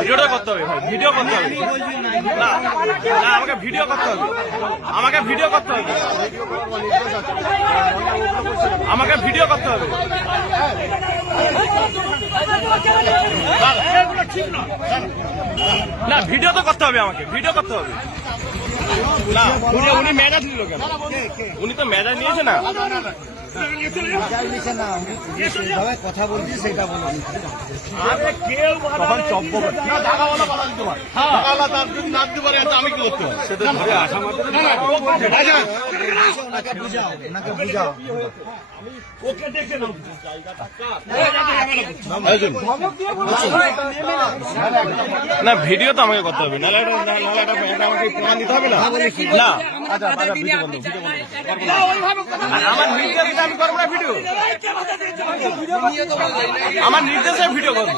ভিডিওটা করতে হবে ভাই, ভিডিও করতে হবে। না না, আমাকে ভিডিও করতে হবে, আমাকে ভিডিও করতে হবে, আমাকে ভিডিও করতে হবে। না, ভিডিও তো করতে হবে, আমাকে ভিডিও করতে হবে। না, উনি মেজাজ নিল কেন? উনি তো মেজাজ নিয়েছে না। কথা বলছি সেটা বলুন। তখন চব্য আমি কি করতে হবে? সে তো ধরে আসা মাত্র ওনাকে বুঝাও, ওনাকে বুঝাও। না, ভিডিও তো আমাকে করতে হবে, নাহলে আমাকে প্রমাণ দিতে হবে না। না, আমার নির্দেশে আমি করবো না ভিডিও, আমার নির্দেশে ভিডিও করবো।